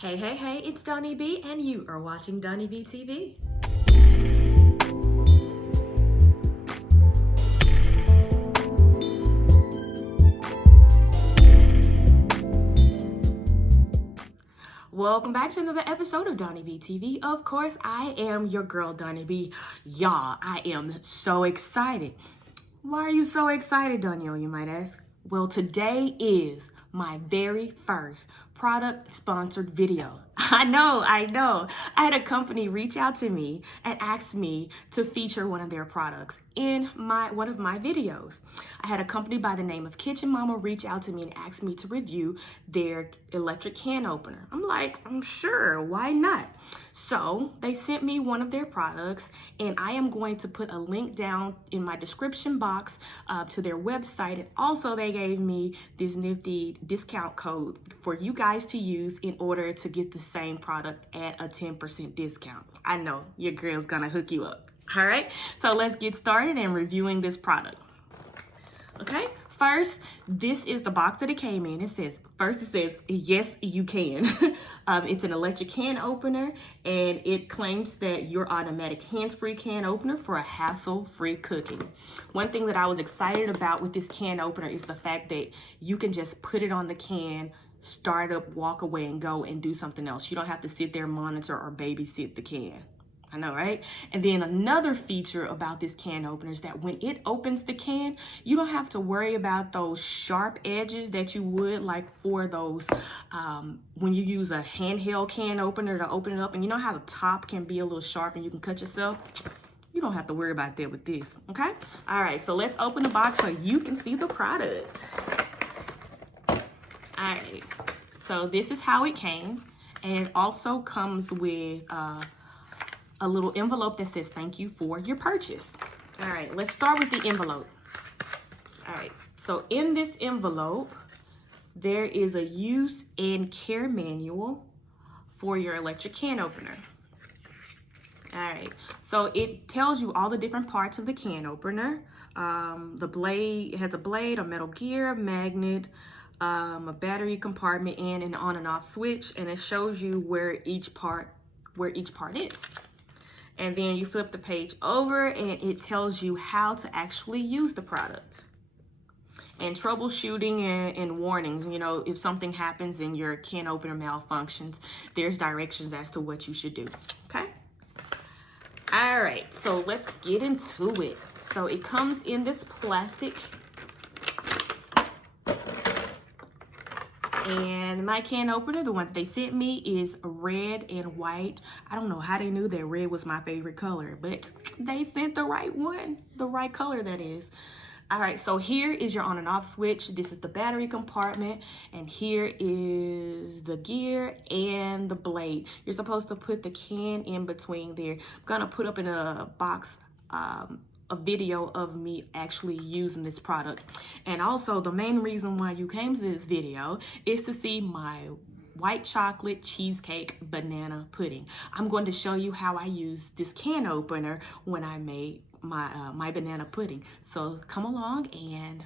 Hey, hey, hey, it's DonyB and you are watching DonyB TV. Welcome back to another episode of DonyB TV. Of course, I am your girl, DonyB. Y'all, I am so excited. Why are you so excited, Danielle, you might ask? Well, today is my very first product sponsored video. I know. I had a company reach out to me and ask me to feature one of their products in one of my videos. I had a company by the name of Kitchen Mama reach out to me and ask me to review their electric can opener. I'm like, I'm sure, why not? So they sent me one of their products, and I am going to put a link down in my description box to their website. And also they gave me this nifty discount code for you guys to use in order to get the same product at a 10% discount. I know your girl's gonna hook you up. All right, so let's get started in reviewing this product. Okay, first, this is the box that it came in. It says, yes, you can. It's an electric can opener, and it claims that your automatic hands-free can opener for a hassle-free cooking. One thing that I was excited about with this can opener is the fact that you can just put it on the can, start up, walk away, and go and do something else. You don't have to sit there, monitor, or babysit the can. I know, right? And then another feature about this can opener is that when it opens the can, you don't have to worry about those sharp edges that you would like for those when you use a handheld can opener to open it up. And you know how the top can be a little sharp and you can cut yourself? You don't have to worry about that with this, okay? All right, so let's open the box so you can see the product. All right, so this is how it came. And it also comes with a little envelope that says thank you for your purchase. All right, let's start with the envelope. All right, so in this envelope, there is a use and care manual for your electric can opener. All right, so it tells you all the different parts of the can opener. The blade, it has a blade, a metal gear, a magnet, a battery compartment, and an on and off switch, and it shows you where each part is. And then you flip the page over and it tells you how to actually use the product. And troubleshooting and warnings, you know, if something happens and your can opener malfunctions, there's directions as to what you should do, okay? All right, so let's get into it. So it comes in this plastic. And my can opener, the one they sent me, is red and white. I don't know how they knew that red was my favorite color, but they sent the right one, the right color that is. All right, so here is your on and off switch. This is the battery compartment, and here is the gear and the blade. You're supposed to put the can in between there. I'm gonna put up in a box a video of me actually using this product. And also the main reason why you came to this video is to see my white chocolate cheesecake banana pudding. I'm going to show you how I use this can opener when I made my banana pudding. So come along and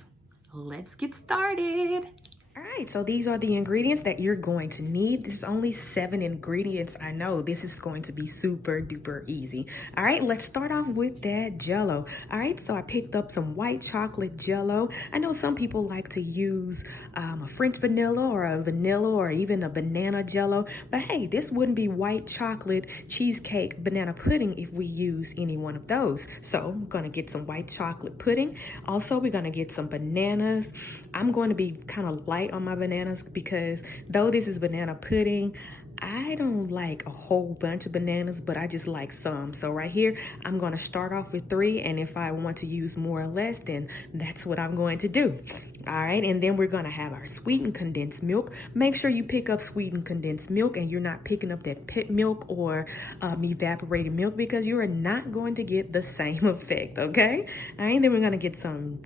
let's get started. All right, so these are the ingredients that you're going to need. This is only 7 ingredients. I know this is going to be super duper easy. All right, let's start off with that Jell-O. All right, so I picked up some white chocolate Jell-O. I know some people like to use a French vanilla or a vanilla or even a banana Jell-O, but hey, this wouldn't be white chocolate cheesecake banana pudding if we use any one of those. So I'm gonna get some white chocolate pudding. Also, we're gonna get some bananas. I'm going to be kind of light on my bananas because though this is banana pudding, I don't like a whole bunch of bananas, but I just like some. So right here, I'm going to start off with 3, and if I want to use more or less, then that's what I'm going to do. All right, and then we're going to have our sweetened condensed milk. Make sure you pick up sweetened condensed milk and you're not picking up that pet milk or evaporated milk because you are not going to get the same effect, okay? All right, and then we're going to get some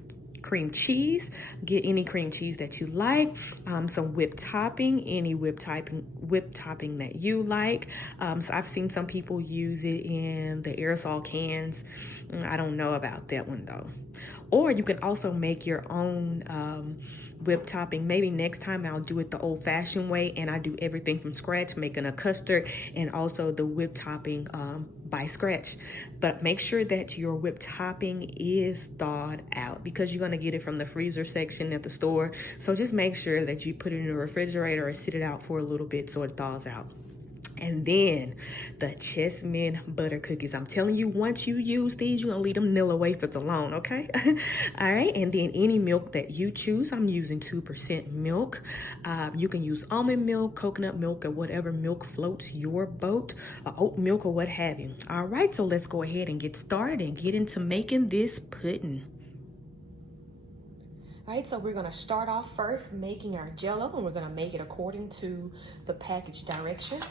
cream cheese. Get any cream cheese that you like. Some whipped topping, any whipped topping that you like. So I've seen some people use it in the aerosol cans. I don't know about that one though. Or you can also make your own whipped topping. Maybe next time I'll do it the old-fashioned way, and I do everything from scratch, making a custard and also the whipped topping by scratch. But make sure that your whipped topping is thawed out, because you're gonna get it from the freezer section at the store. So just make sure that you put it in the refrigerator or sit it out for a little bit so it thaws out. And then the Chessmen butter cookies. I'm telling you, once you use these, you're gonna leave them Nilla wafers alone, okay? All right, and then any milk that you choose. I'm using 2% milk. You can use almond milk, coconut milk, or whatever milk floats your boat, oat milk or what have you. All right, so let's go ahead and get started and get into making this pudding. All right, so we're gonna start off first making our Jell-O, and we're gonna make it according to the package directions.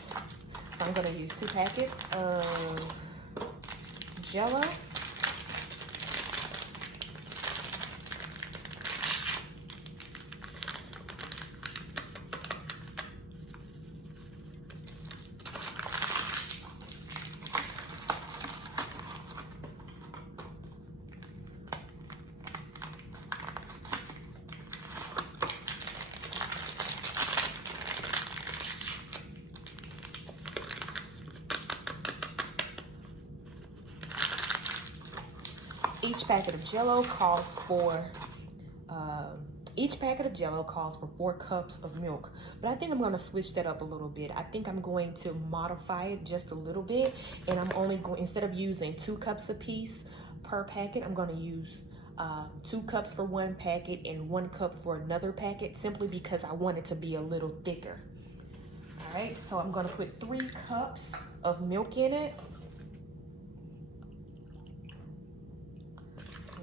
So I'm gonna use 2 packets of Jell-O. Each packet of Jell-O calls for 4 cups of milk. But I think I'm gonna switch that up a little bit. I think I'm going to modify it just a little bit, and I'm only going, instead of using 2 cups apiece per packet, I'm gonna use 2 cups for one packet and 1 cup for another packet, simply because I want it to be a little thicker. All right, so I'm gonna put 3 cups of milk in it.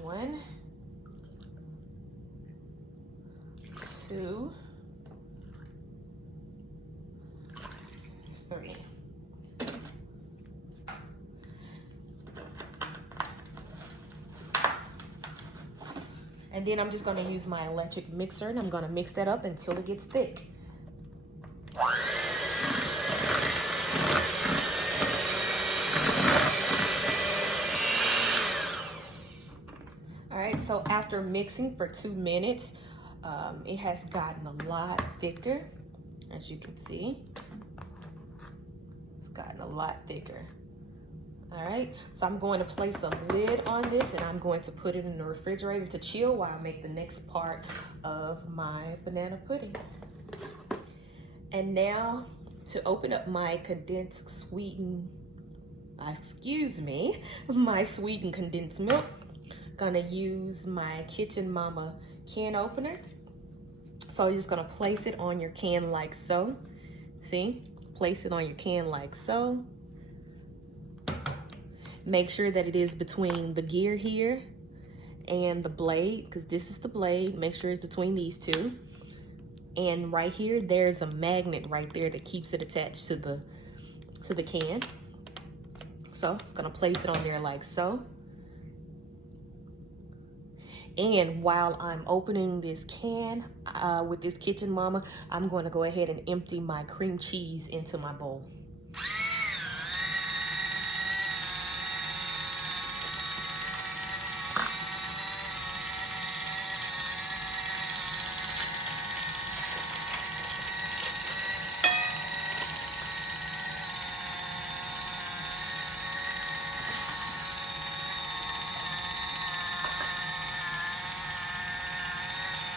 1, 2, 3. And then I'm just gonna use my electric mixer, and I'm gonna mix that up until it gets thick. So after mixing for 2 minutes, it has gotten a lot thicker, as you can see. It's gotten a lot thicker. All right, so I'm going to place a lid on this, and I'm going to put it in the refrigerator to chill while I make the next part of my banana pudding. And now to open up my my sweetened condensed milk. Gonna use my Kitchen Mama can opener. So you're just gonna place it on your can like so. See? Place it on your can like so. Make sure that it is between the gear here and the blade, because this is the blade. Make sure it's between these 2. And right here, there's a magnet right there that keeps it attached to the can. So I'm gonna place it on there like so. And while I'm opening this can with this Kitchen Mama, I'm going to go ahead and empty my cream cheese into my bowl.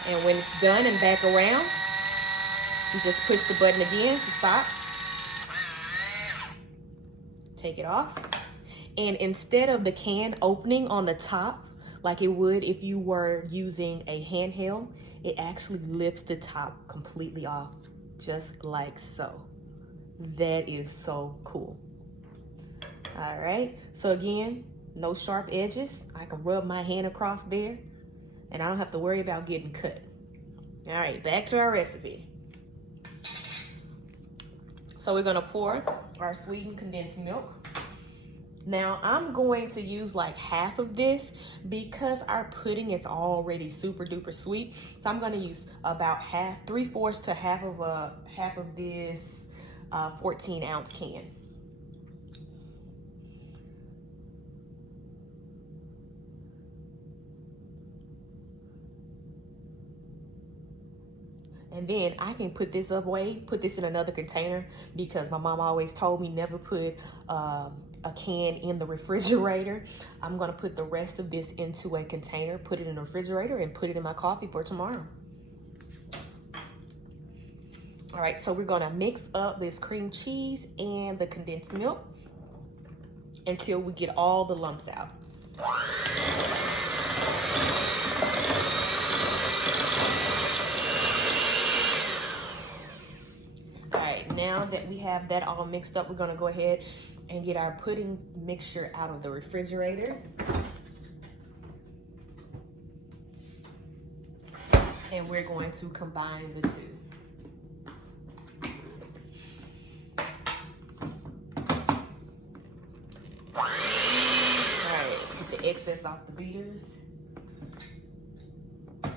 And when it's done and back around, you just push the button again to stop. Take it off. And instead of the can opening on the top, like it would if you were using a handheld, it actually lifts the top completely off, just like so. That is so cool. All right, so again, no sharp edges. I can rub my hand across there, and I don't have to worry about getting cut. All right, back to our recipe. So we're gonna pour our sweetened condensed milk. Now I'm going to use like half of this because our pudding is already super duper sweet. So I'm gonna use about half, 3/4 to half of this 14-ounce can. And then I can put this put this in another container, because my mom always told me never put a can in the refrigerator. I'm gonna put the rest of this into a container, put it in the refrigerator, and put it in my coffee for tomorrow. All right, so we're gonna mix up this cream cheese and the condensed milk until we get all the lumps out. All right, now that we have that all mixed up, we're gonna go ahead and get our pudding mixture out of the refrigerator. And we're going to combine the two. Excess off the beaters. All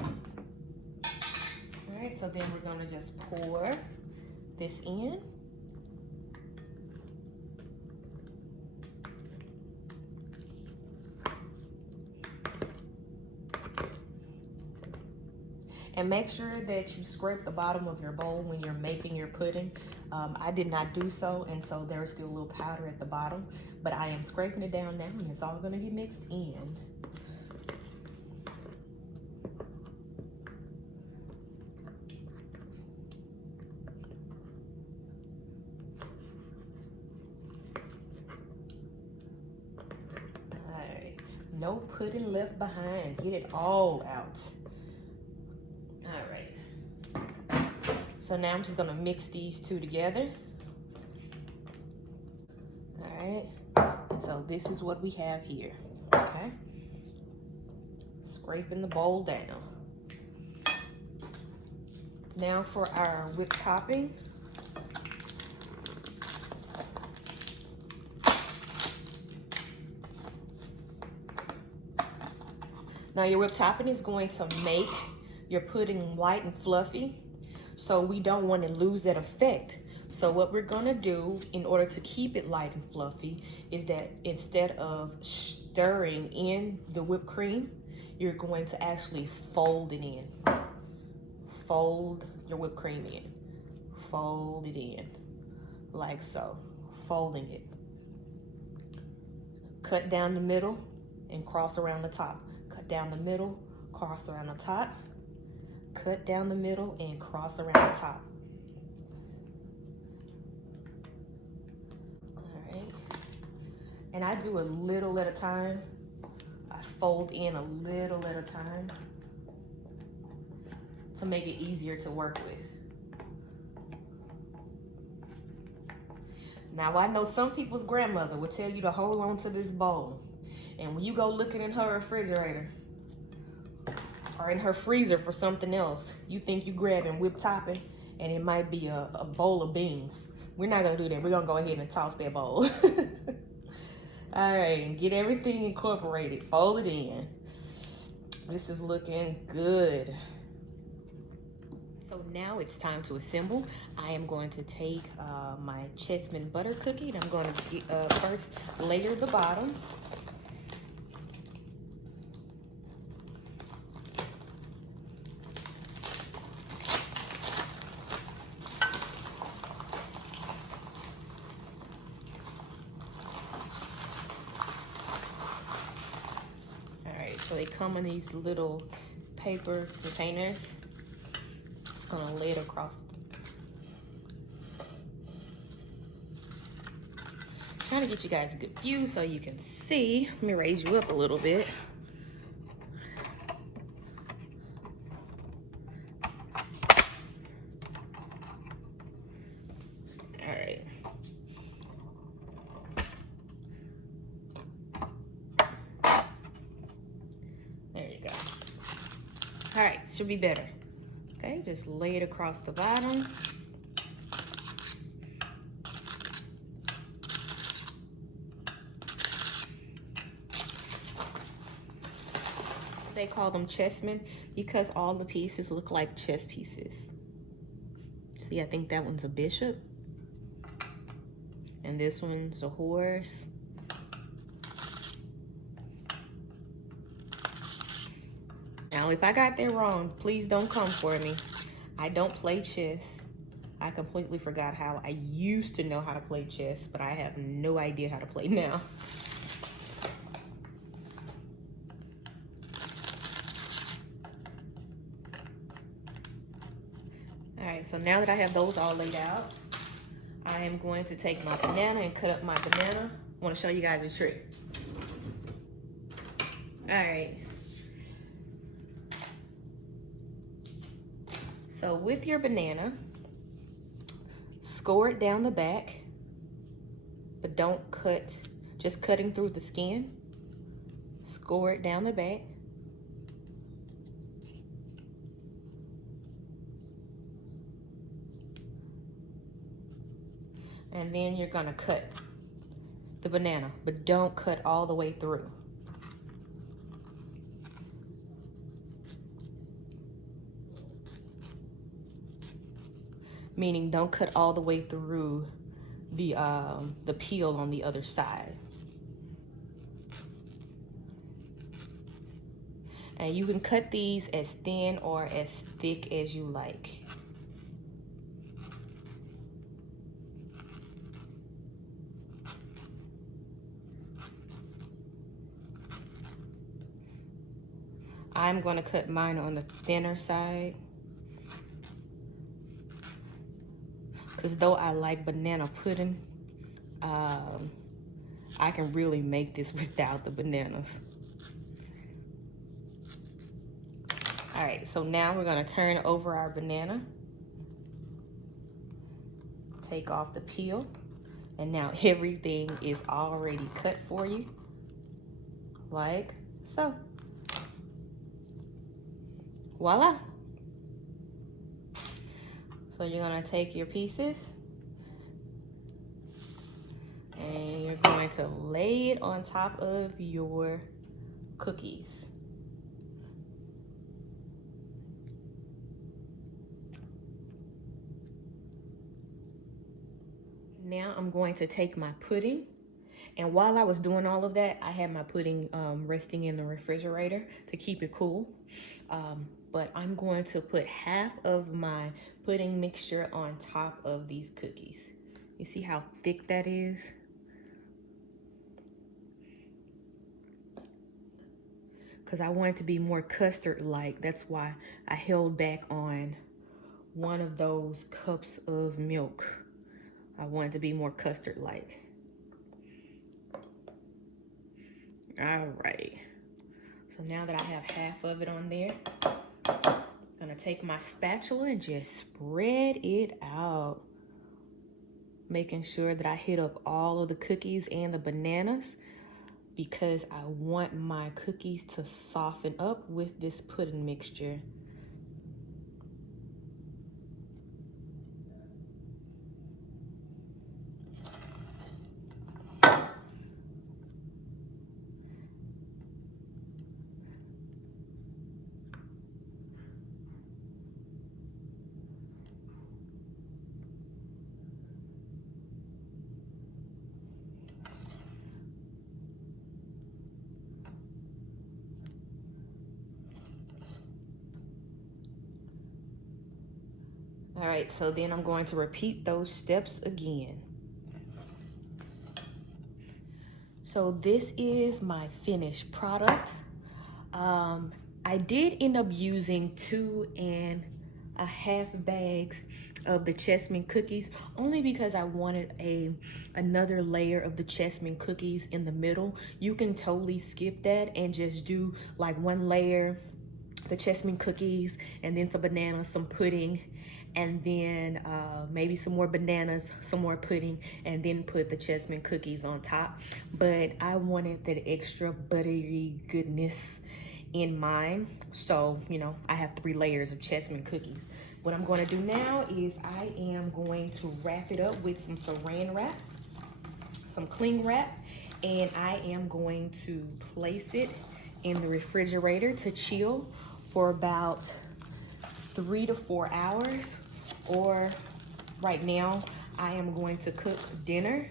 right, so then we're gonna just pour this in. And make sure that you scrape the bottom of your bowl when you're making your pudding. I did not do so, and so there's still a little powder at the bottom, but I am scraping it down now, and it's all gonna get mixed in. All right, no pudding left behind. Get it all out. All right. So now I'm just gonna mix these two together. All right, and so this is what we have here, okay? Scraping the bowl down. Now for our whipped topping. Now your whipped topping is going to make your pudding light and fluffy, so we don't want to lose that effect. So what we're gonna do in order to keep it light and fluffy is that instead of stirring in the whipped cream, you're going to actually fold it in. Fold your whipped cream in. Fold it in, like so, folding it. Cut down the middle and cross around the top. Cut down the middle, cross around the top. Cut down the middle and cross around the top. All right. And I do a little at a time. I fold in a little at a time to make it easier to work with. Now I know some people's grandmother would tell you to hold on to this bowl. And when you go looking in her refrigerator, or in her freezer for something else, you think you grabbing whipped topping, and it might be a bowl of beans. We're not gonna do that. We're gonna go ahead and toss that bowl. All right, and get everything incorporated. Fold it in. This is looking good. So now it's time to assemble. I am going to take my Chessman butter cookie, and I'm going to first layer the bottom. So they come in these little paper containers. Just gonna lay it across. Trying to get you guys a good view so you can see. Let me raise you up a little bit. All right. All right, should be better. Okay, just lay it across the bottom. They call them chessmen because all the pieces look like chess pieces. See, I think that one's a bishop. And this one's a horse. Now, if I got that wrong, please don't come for me. I don't play chess. I completely forgot how. I used to know how to play chess, but I have no idea how to play now. All right, so now that I have those all laid out, I am going to take my banana and cut up my banana. I want to show you guys a trick. All right. So with your banana, score it down the back, but don't cut, just cutting through the skin. Score it down the back. And then you're gonna cut the banana, but don't cut all the way through. Meaning don't cut all the way through the peel on the other side. And you can cut these as thin or as thick as you like. I'm going to cut mine on the thinner side, because though I like banana pudding, I can really make this without the bananas. All right, so now we're going to turn over our banana, take off the peel, and now everything is already cut for you, like so. Voila. So you're gonna take your pieces and you're going to lay it on top of your cookies. Now I'm going to take my pudding, and while I was doing all of that, I had my pudding resting in the refrigerator to keep it cool. But I'm going to put half of my pudding mixture on top of these cookies. You see how thick that is? Because I want it to be more custard-like. That's why I held back on one of those cups of milk. I want it to be more custard-like. All right. So now that I have half of it on there, I'm gonna take my spatula and just spread it out, making sure that I hit up all of the cookies and the bananas, because I want my cookies to soften up with this pudding mixture. All right, so then I'm going to repeat those steps again. So this is my finished product. I did end up using 2.5 bags of the chessmen cookies, only because I wanted another layer of the chessmen cookies in the middle. You can totally skip that and just do like one layer, the chessmen cookies, and then some bananas, some pudding, and then maybe some more bananas, some more pudding, and then put the chessmen cookies on top. But I wanted that extra buttery goodness in mine, so you know, I have 3 layers of chessmen cookies. What I'm going to do now is I am going to wrap it up with some saran wrap, some cling wrap, and I am going to place it in the refrigerator to chill for about 3 to 4 hours, or right now I am going to cook dinner,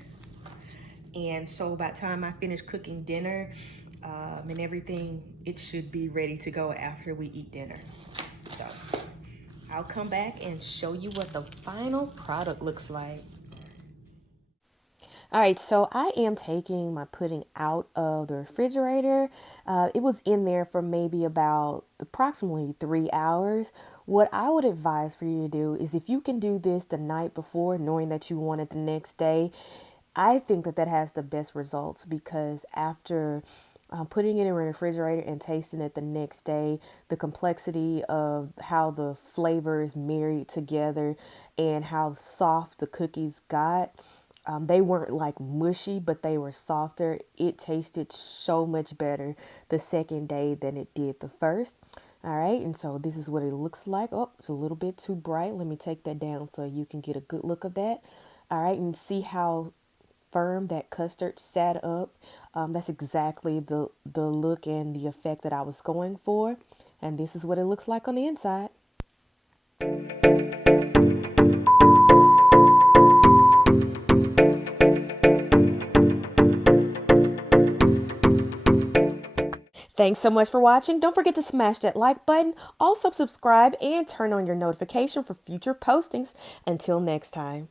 and so by the time I finish cooking dinner and everything, it should be ready to go after we eat dinner. So I'll come back and show you what the final product looks like. All right, so I am taking my pudding out of the refrigerator. It was in there for maybe about approximately 3 hours. What I would advise for you to do is if you can do this the night before, knowing that you want it the next day, I think that has the best results because after putting it in a refrigerator and tasting it the next day, the complexity of how the flavors married together and how soft the cookies got. They weren't like mushy, but they were softer. It tasted so much better the second day than it did the first. All right, and so this is what it looks like. Oh, it's a little bit too bright. Let me take that down so you can get a good look of that. All right, and see how firm that custard sat up. That's exactly the look and the effect that I was going for. And this is what it looks like on the inside. Thanks so much for watching. Don't forget to smash that like button. Also subscribe and turn on your notification for future postings. Until next time.